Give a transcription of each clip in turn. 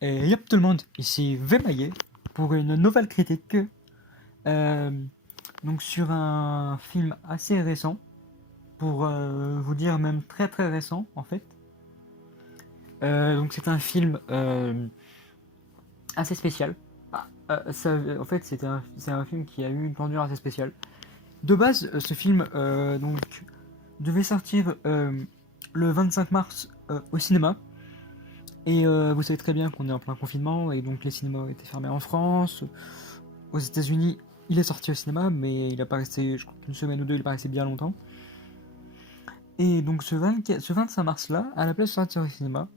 Et yop tout le monde, ici Vemaillé pour une nouvelle critique euh, donc sur un film assez récent, pour vous dire même très très récent en fait. Donc c'est un film assez spécial. En fait c'est un film qui a eu une tournure assez spéciale. De base ce film donc devait sortir le 25 mars au cinéma. Et vous savez très bien qu'on est en plein confinement et donc les cinémas étaient fermés en France. Aux États-Unis, il est sorti au cinéma, mais il a pas resté, je crois qu'une semaine ou deux, il est pas resté bien longtemps. Et donc ce 25 mars-là, à la place de sortir au cinéma,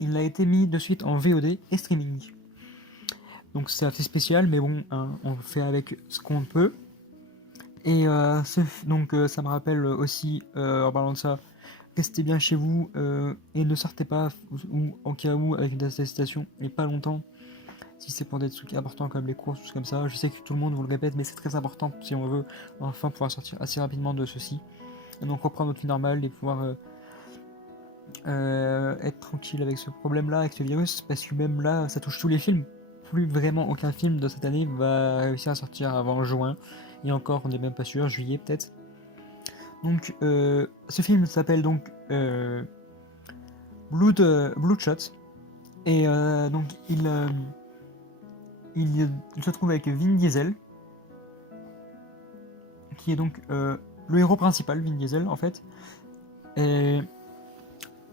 il a été mis de suite en VOD et streaming. Donc c'est assez spécial, mais bon, hein, on fait avec ce qu'on peut. Et donc ça me rappelle aussi, en parlant de ça, restez bien chez vous et ne sortez pas, ou en cas où, avec une attestation, et pas longtemps, si c'est pour des trucs importants comme les courses, tout comme ça. Je sais que tout le monde vous le répète, mais c'est très important si on veut enfin pouvoir sortir assez rapidement de ceci. Et donc reprendre notre vie normale et pouvoir être tranquille avec ce problème-là, avec ce virus, parce que même là, ça touche tous les films. Plus vraiment aucun film de cette année va réussir à sortir avant juin. Et encore, on n'est même pas sûr, juillet peut-être. Donc, ce film s'appelle donc Bloodshot. Et donc, il se trouve avec Vin Diesel, qui est donc le héros principal, Vin Diesel en fait. Et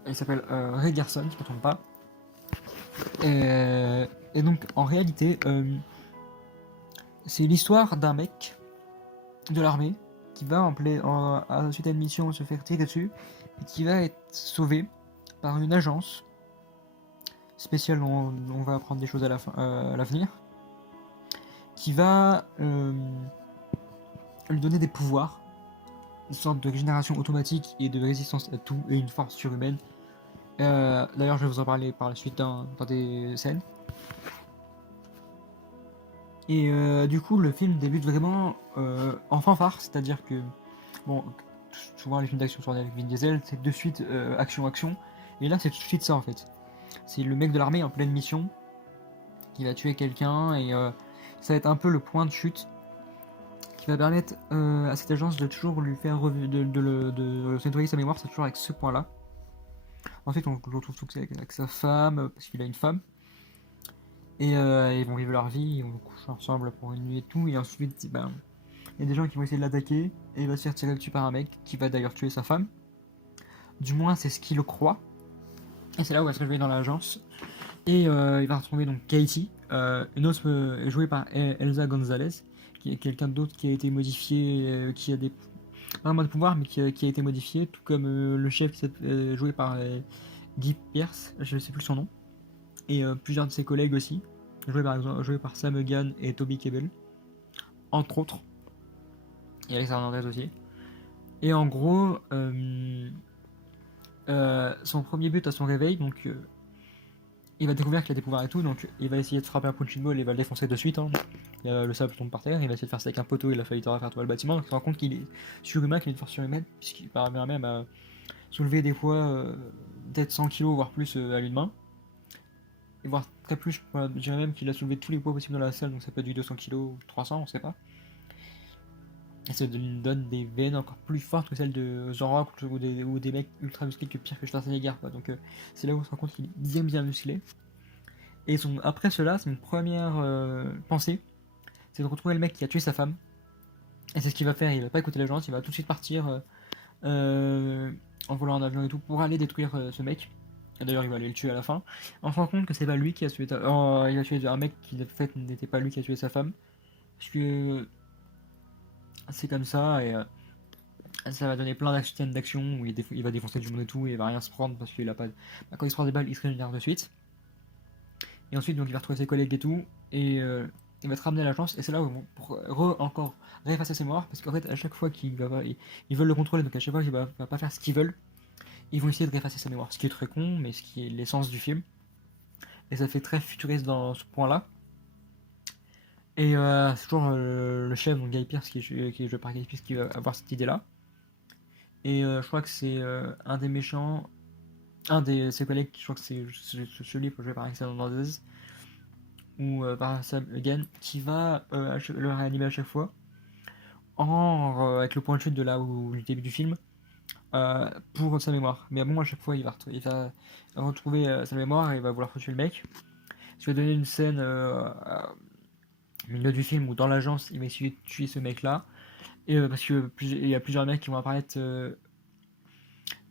il s'appelle Ray Garson, si je ne me trompe pas. Et donc en réalité, c'est l'histoire d'un mec de l'armée qui va suite à une mission se faire tirer dessus et qui va être sauvé par une agence spéciale dont on va apprendre des choses à l'avenir, qui va lui donner des pouvoirs, une sorte de régénération automatique et de résistance à tout et une force surhumaine. D'ailleurs, je vais vous en parler par la suite dans des scènes. Et du coup, le film débute vraiment en fanfare, c'est-à-dire que, bon, souvent les films d'action sur avec Vin Diesel, c'est de suite action-action, et là c'est tout de suite ça en fait. C'est le mec de l'armée en pleine mission qui va tuer quelqu'un, et ça va être un peu le point de chute qui va permettre à cette agence de toujours lui faire de nettoyer sa mémoire, c'est toujours avec ce point-là. Ensuite, on le retrouve tout avec sa femme, parce qu'il a une femme. Et ils vont vivre leur vie, ils vont coucher ensemble pour une nuit et tout. Et ensuite, ben, il y a des gens qui vont essayer de l'attaquer. Et il va se faire tirer dessus par un mec qui va d'ailleurs tuer sa femme. Du moins, c'est ce qu'il croit. Et c'est là où il va se réveiller dans l'agence. Et il va retrouver donc Katie, une autre jouée par Elsa Gonzalez, qui est quelqu'un d'autre qui a été modifié, qui a des pas vraiment de pouvoir, mais qui a été modifié, tout comme le chef qui s'est joué par Guy Pearce, je ne sais plus son nom, et plusieurs de ses collègues aussi, joué par Sam Egan et Toby Kebbell, entre autres, et Alex Hernandez aussi. Et en gros, son premier but à son réveil, donc il va découvrir qu'il a des pouvoirs et tout, donc il va essayer de frapper un punching ball et il va le défoncer de suite. Hein. Le sable tombe par terre, il va essayer de faire ça avec un poteau, il a failli faire tomber le bâtiment, donc il se rend compte qu'il est surhumain, qu'il a une force surhumaine, puisqu'il parvient même à soulever des fois peut-être 100 kg voire plus à l'une main. Et voire très plus, je dirais même qu'il a soulevé tous les poids possibles dans la salle, donc ça peut être du 200 kg ou 300, on sait pas. Et ça lui donne des veines encore plus fortes que celles de The Rock ou des mecs ultra musclés que pire que Schwarzenegger. Quoi. Donc c'est là où on se rend compte qu'il est bien musclé. Et après cela, son première pensée, c'est de retrouver le mec qui a tué sa femme. Et c'est ce qu'il va faire, il va pas écouter la gente, il va tout de suite partir en volant en avion et tout pour aller détruire ce mec. Et d'ailleurs, il va aller le tuer à la fin. On se rend compte que c'est pas lui qui a tué. Il a tué un mec qui, en fait, n'était pas lui qui a tué sa femme. Parce que c'est comme ça, et ça va donner plein d'actions d'action où il va défoncer du monde et tout, et il va rien se prendre parce qu'il a pas. Bah, quand il se prend des balles, il se régénère de suite. Et ensuite, donc, il va retrouver ses collègues et tout, et il va te ramener à l'agence, et c'est là où pour encore réeffacer ses mémoires, parce qu'en fait, à chaque fois ils veulent le contrôler, donc à chaque fois qu'il va pas faire ce qu'ils veulent, ils vont essayer de réeffacer sa mémoire. Ce qui est très con, mais ce qui est l'essence du film. Et ça fait très futuriste dans ce point-là. Et c'est toujours le chef, donc Guy Pearce, qui est joué par Guy Pearce, qui va avoir cette idée-là. Et je crois que c'est un des méchants un de ses collègues, je crois que c'est celui joué par Alexandre Mendez ou par Sam Egan, qui va le réanimer à chaque fois avec le point de chute de là où le début du film pour sa mémoire. Mais bon, à chaque fois, il va retrouver sa mémoire et il va vouloir tuer le mec. Je vais donner une scène au milieu du film où dans l'agence, il va essayer de tuer ce mec-là. Et parce que il y a plusieurs mecs qui vont apparaître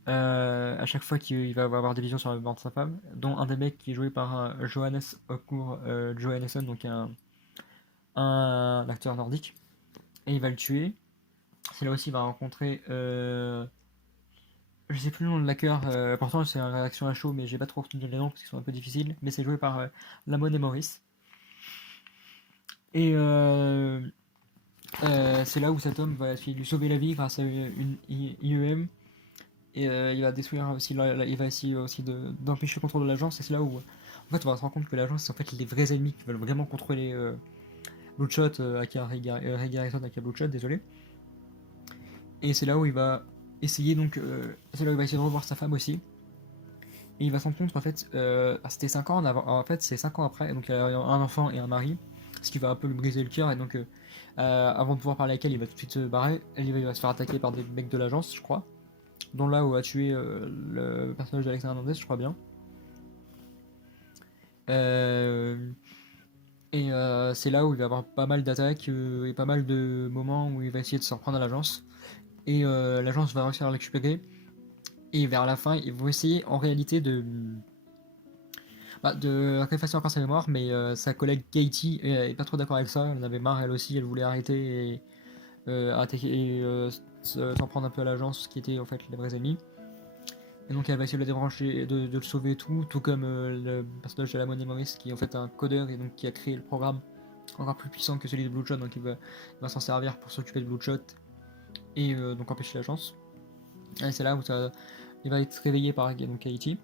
à chaque fois qu'il va avoir des visions sur la mort de sa femme, dont un des mecs qui est joué par Johannes Okur Johannesson, donc un acteur nordique. Et il va le tuer. C'est là aussi qu'il va rencontrer je sais plus le nom de l'acteur, pourtant c'est une réaction à chaud, mais j'ai pas trop retenu les noms parce qu'ils sont un peu difficiles. Mais c'est joué par Lamon et Maurice. Et c'est là où cet homme va essayer de lui sauver la vie grâce à une IEM. Et il va détruire aussi, il va essayer aussi d'empêcher le contrôle de l'agence. Et c'est là où en fait on va se rendre compte que l'agence c'est en fait les vrais ennemis qui veulent vraiment contrôler Bloodshot, aka Ray Garrison, aka Bloodshot, désolé. Et c'est là où il va essayer donc, c'est là où il va essayer de revoir sa femme aussi. Et il va se rendre compte qu'en fait, c'était 5 ans avant, en fait c'est 5 ans après, donc il a un enfant et un mari, ce qui va un peu lui briser le cœur, et donc avant de pouvoir parler avec elle, il va tout de suite se barrer, il va se faire attaquer par des mecs de l'agence, je crois, dont là où a tué le personnage d'Alexandre Hernandez, je crois bien. Euh, et c'est là où il va avoir pas mal d'attaques et pas mal de moments où il va essayer de se reprendre à l'agence, et l'agence va réussir à le récupérer, et vers la fin, ils vont essayer en réalité de effacer encore sa mémoire, mais sa collègue Katie est pas trop d'accord avec ça. Elle en avait marre, elle aussi, elle voulait arrêter attaquer s'en prendre un peu à l'agence, qui était en fait les vrais ennemis. Et donc elle va essayer de le débrancher, de le sauver et tout comme le personnage de la monnaie Maurice, qui est en fait un codeur et donc qui a créé le programme encore plus puissant que celui de Bloodshot, donc il va s'en servir pour s'occuper de Bloodshot et donc empêcher l'agence. Et c'est là où il va être réveillé par donc Katie.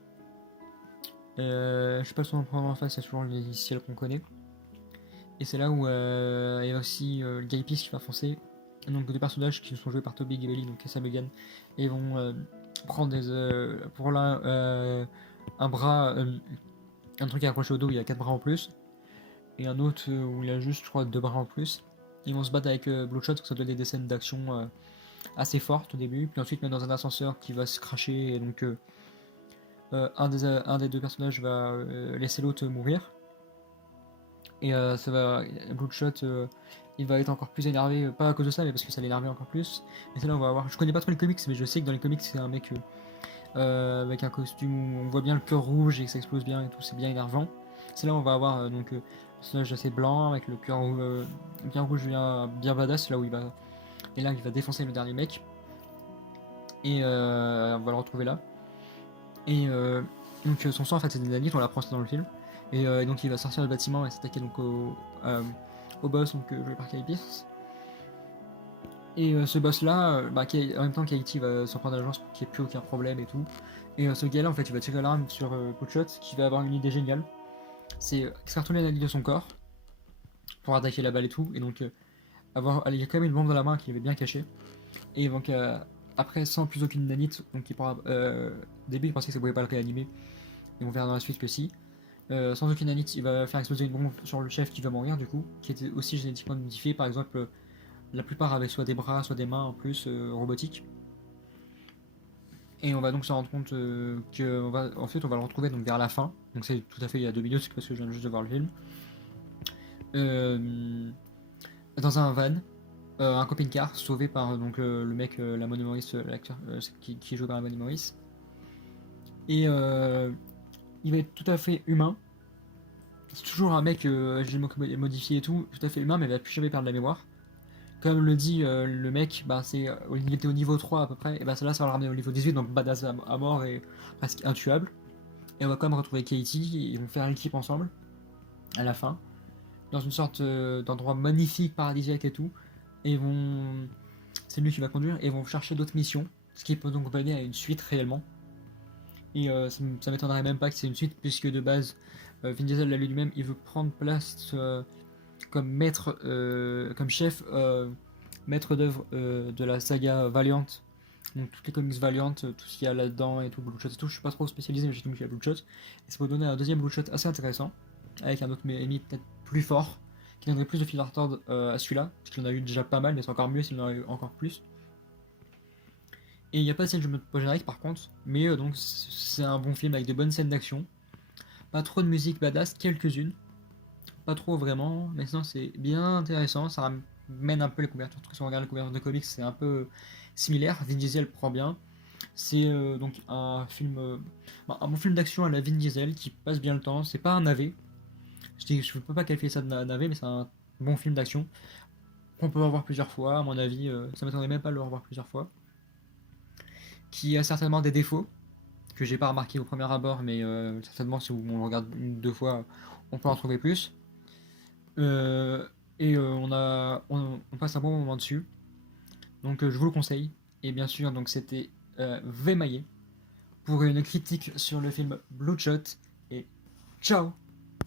Je sais pas son nom en face, c'est toujours les initiales qu'on connaît. Et c'est là où il y a aussi Guy Pearce qui va foncer. Donc deux personnages qui sont joués par Toby Gibelli, donc Sam Egan, et vont prendre pour l'un un bras, un truc accroché au dos, il a 4 bras en plus, et un autre où il a juste, je crois, 2 bras en plus. Ils vont se battre avec Bloodshot, parce que ça doit être des scènes d'action assez fortes au début, puis ensuite mettre dans un ascenseur qui va se cracher, et donc un des deux personnages va laisser l'autre mourir. Et Bloodshot, il va être encore plus énervé, pas à cause de ça, mais parce que ça l'énervait encore plus. Et c'est là on va voir. Je connais pas trop les comics, mais je sais que dans les comics, c'est un mec avec un costume où on voit bien le cœur rouge et que ça explose bien et tout, c'est bien énervant. C'est là où on va avoir donc un personnage assez blanc avec le cœur bien rouge, bien badass, là où il va. Et là, il va défoncer le dernier mec. Et on va le retrouver là. Et donc son sang en fait c'est des nanites, on l'apprend ça dans le film. Et donc il va sortir du bâtiment et s'attaquer donc au boss, donc joué par Guy Pearce. Et ce boss là, en même temps Katie va s'en prendre à l'agence pour qu'il n'y ait plus aucun problème et tout. Et ce gars là en fait il va tirer l'arme sur Bloodshot qui va avoir une idée géniale. C'est extraire les nanites de son corps pour attaquer la balle et tout. Et donc il y a quand même une bombe dans la main qu'il avait bien cachée. Et donc après sans plus aucune nanite, donc il pourra. Au début il pensait que ça pouvait pas le réanimer. Et on verra dans la suite que si. Sans aucune nanite, il va faire exploser une bombe sur le chef qui va mourir du coup, qui était aussi génétiquement modifié. Par exemple, la plupart avaient soit des bras, soit des mains en plus robotiques. Et on va donc se rendre compte ensuite on va le retrouver donc vers la fin. Donc c'est tout à fait il y a 2 minutes parce que je viens juste de voir le film. Dans un van, un camping-car sauvé par donc le mec, la Money Morris, l'acteur qui joue par la Money Morris. Et il va être tout à fait humain. C'est toujours un mec j'ai modifié et tout à fait humain, mais il va plus jamais perdre la mémoire. Comme le dit le mec, il était au niveau 3 à peu près, et là ça va le ramener au niveau 18, donc badass à mort et presque intuable. Et on va quand même retrouver Katie, ils vont faire une équipe ensemble, à la fin, dans une sorte d'endroit magnifique, paradisiaque et tout. Et c'est lui qui va conduire, et ils vont chercher d'autres missions, ce qui peut donc mener à une suite réellement. Et ça m'étonnerait même pas que c'est une suite, puisque de base, Vin Diesel l'a lui-même, il veut prendre place comme maître, comme chef, maître d'œuvre de la saga Valiant, Donc toutes les comics Valiant, tout ce qu'il y a là-dedans et tout, Bloodshot et tout, je suis pas trop spécialisé, mais j'ai tout mis chez Bloodshot. Et ça peut donner un deuxième Bloodshot assez intéressant, avec un autre ennemi peut-être plus fort, qui donnerait plus de fil à retordre à celui-là, parce qu'il en a eu déjà pas mal, mais c'est encore mieux s'il en a eu encore plus. Et il n'y a pas de scène générique par contre, mais donc c'est un bon film avec de bonnes scènes d'action. Pas trop de musique badass, quelques-unes. Pas trop vraiment, mais sinon c'est bien intéressant, ça ramène un peu les couvertures. Parce que si on regarde les couvertures de comics, c'est un peu similaire. Vin Diesel prend bien. C'est donc un film, un bon film d'action à la Vin Diesel qui passe bien le temps. C'est pas un navet. Je peux pas qualifier ça de navet, mais c'est un bon film d'action qu'on peut revoir plusieurs fois. À mon avis, ça m'attendait même pas à le revoir plusieurs fois. Qui a certainement des défauts que j'ai pas remarqué au premier abord, mais certainement si on le regarde une ou deux fois, on peut en trouver plus. Euh, et on passe un bon moment dessus. Donc je vous le conseille. Et bien sûr, donc c'était Vemaillé pour une critique sur le film Bloodshot. Et ciao.